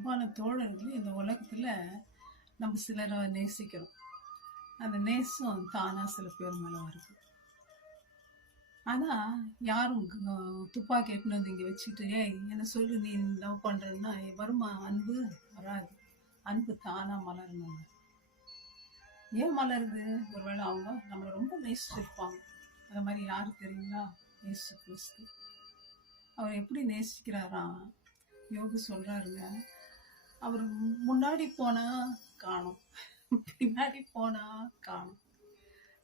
அன்பான தோழர்களே, இந்த உலகத்துல நம்ம சிலரை நேசிக்கிறோம். அந்த நேசம் தானா சில பேர் மேல வருது. ஆனா யாரும் துப்பாக்கி எட்டுன்னு வந்து இங்க வச்சுட்டு, ஏய் என்ன சொல்லு, நீ லவ் பண்றன்னா வருமா அன்பு? வராது. அன்பு தானா மலரணும். ஏன் மலருது? ஒருவேளை அவங்க நம்மளை ரொம்ப நேசிச்சிருப்பாங்க. அந்த மாதிரி யாரு தெரியுங்களா? இயேசு கிறிஸ்து. அவர் எப்படி நேசிக்கிறாராம்? யோகு சொல்றாருங்க, அவர் முன்னாடி போனா காணும், பின்னாடி போனா காணும்,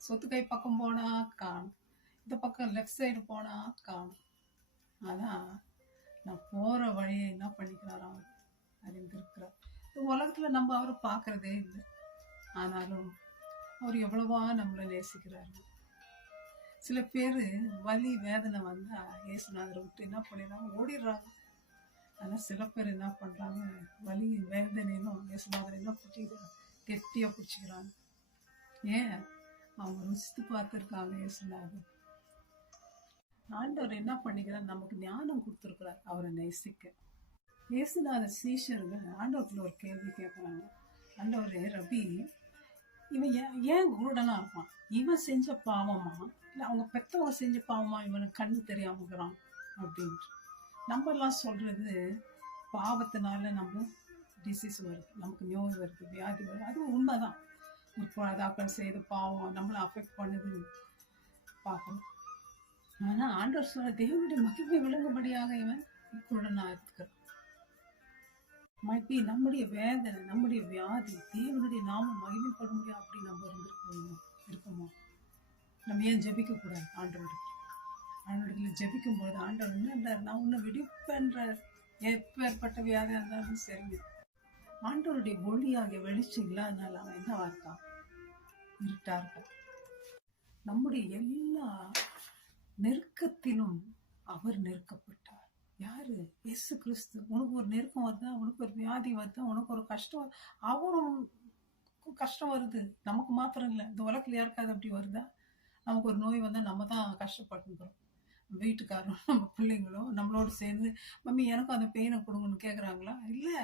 சொத்து கை பக்கம் போனா காணும், இந்த பக்கம் லெஃப்ட் சைடு போனா காணும். ஆனா நான் போற வழியை என்ன பண்ணிக்கிறாராம் அவர் அறிந்திருக்கிறார். உலகத்துல நம்ம அவரை பார்க்கறதே இல்லை. ஆனாலும் அவர் எவ்வளவா நம்மளை நேசிக்கிறாரு. சில பேர் வலி வேதனை வந்தா இயேசுநாதரை விட்டு என்ன பண்ணிடுறாங்க? ஓடிடுறாங்க. ஆனால் சில பேர் என்ன பண்ணுறாங்க? வலி வேதனையும் இயேசுநாதரை என்ன பிடிச்சிக்கிறாங்க? கெட்டியாக பிடிச்சிக்கிறாங்க. ஏன்? அவங்க ருசித்து பார்த்துருக்காங்க இயேசுநாதர். ஆண்டவர் என்ன பண்ணிக்கிறார்? நமக்கு ஞானம் கொடுத்துருக்கிறார் அவரை நேசிக்க. இயேசுநாதர் சீஷர்கள் ஆண்டவர்ல ஒரு கேள்வி கேட்குறாங்க. ஆண்டவரே, ரபி, இவன் ஏன் குருடனா இருப்பான்? இவன் செஞ்ச பாவமா இல்லை அவங்க பெற்றவங்க செஞ்ச பாவமா இவனுக்கு கண்ணு தெரியாமக்கிறான் அப்படின்ட்டு. நம்ம எல்லாம் சொல்றது பாவத்தினால நம்ம டிசீஸ் வருது, நமக்கு நோய் வருது, வியாதி வருது. அது உண்மைதான். முற்பதாக்கள் செய்த பாவம் நம்மளை அஃபெக்ட் பண்ணுதுன்னு பார்க்கணும். ஆனா ஆண்டவர் சொல்ற தேவனுடைய மகிமை விளங்கும்படியாக இவன் குருடனா இருக்கிறான். மைபி நம்முடைய வேதனை, நம்முடைய வியாதி தேவனுடைய நாமம் மகிமைப்பட முடியும். அப்படி நம்ம இருக்கோமோ? நம்ம ஏன் ஜெபிக்க கூடாது? ஆண்டவரிடத்துல ஜெபிக்கும் போது ஆண்டவர் என்ன, நான் உன்னை விடுப்பேன்ற எப்பேற்பட்ட வியாதியா இருந்தாலும் சரி, ஆண்டவருடைய ஒளியாகிய வெளிச்சம் இல்லாதனால அவன் என்னவா இருக்கான்? இருட்டா இருக்கான். நம்முடைய எல்லா நெருக்கத்திலும் அவர் நெருக்கப்பட்டார். யாரு? இயேசு கிறிஸ்து. உனக்கு ஒரு நெருக்கம் வருதா, உனக்கு ஒரு வியாதி வருதா, உனக்கு ஒரு கஷ்டம், அவரும் கஷ்டம் வருது. நமக்கு மாத்திரம் இல்லை, இந்த உலகத்துல யாருக்காது அப்படி வருதா? நமக்கு ஒரு நோய் வந்தால் நம்ம தான் கஷ்டப்பட்டுக்கிறோம். வீட்டுக்காரரும் நம்ம பிள்ளைங்களும் நம்மளோட சேர்ந்து, மம்மி எனக்கும் அந்த பெயினை கொடுங்கன்னு கேட்குறாங்களா? இல்லை,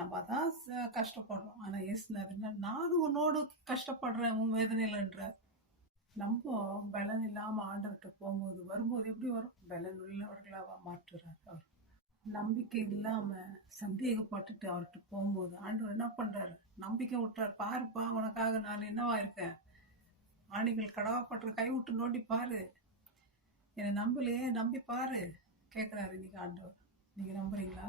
நம்ம தான் கஷ்டப்படுறோம். ஆனால் இயேசுநாதர், நானும் உன்னோடு கஷ்டப்படுறேன் உன் வேதனையிலன்றார். நம்ம பலன் இல்லாமல் ஆண்டவர்கிட்ட போகும்போது வரும்போது எப்படி வரும்? பலன் உள்ளவர்களாக மாற்றுறார் அவர். நம்பிக்கை இல்லாமல் சந்தேகப்பட்டுட்டு அவர்கிட்ட போகும்போது ஆண்டவர் என்ன பண்ணுறாரு? நம்பிக்கை விட்டுறார். பாருப்பா, உனக்காக நான் என்னவா இருக்கேன், ஆணிகள் கடவாப்பட்டு கை விட்டு நோண்டி பாரு, என்னை நம்பலையே, நம்பி பாரு கேட்குறாரு இன்னைக்கு ஆண்டவர். நீங்கள் நம்புறீங்களா?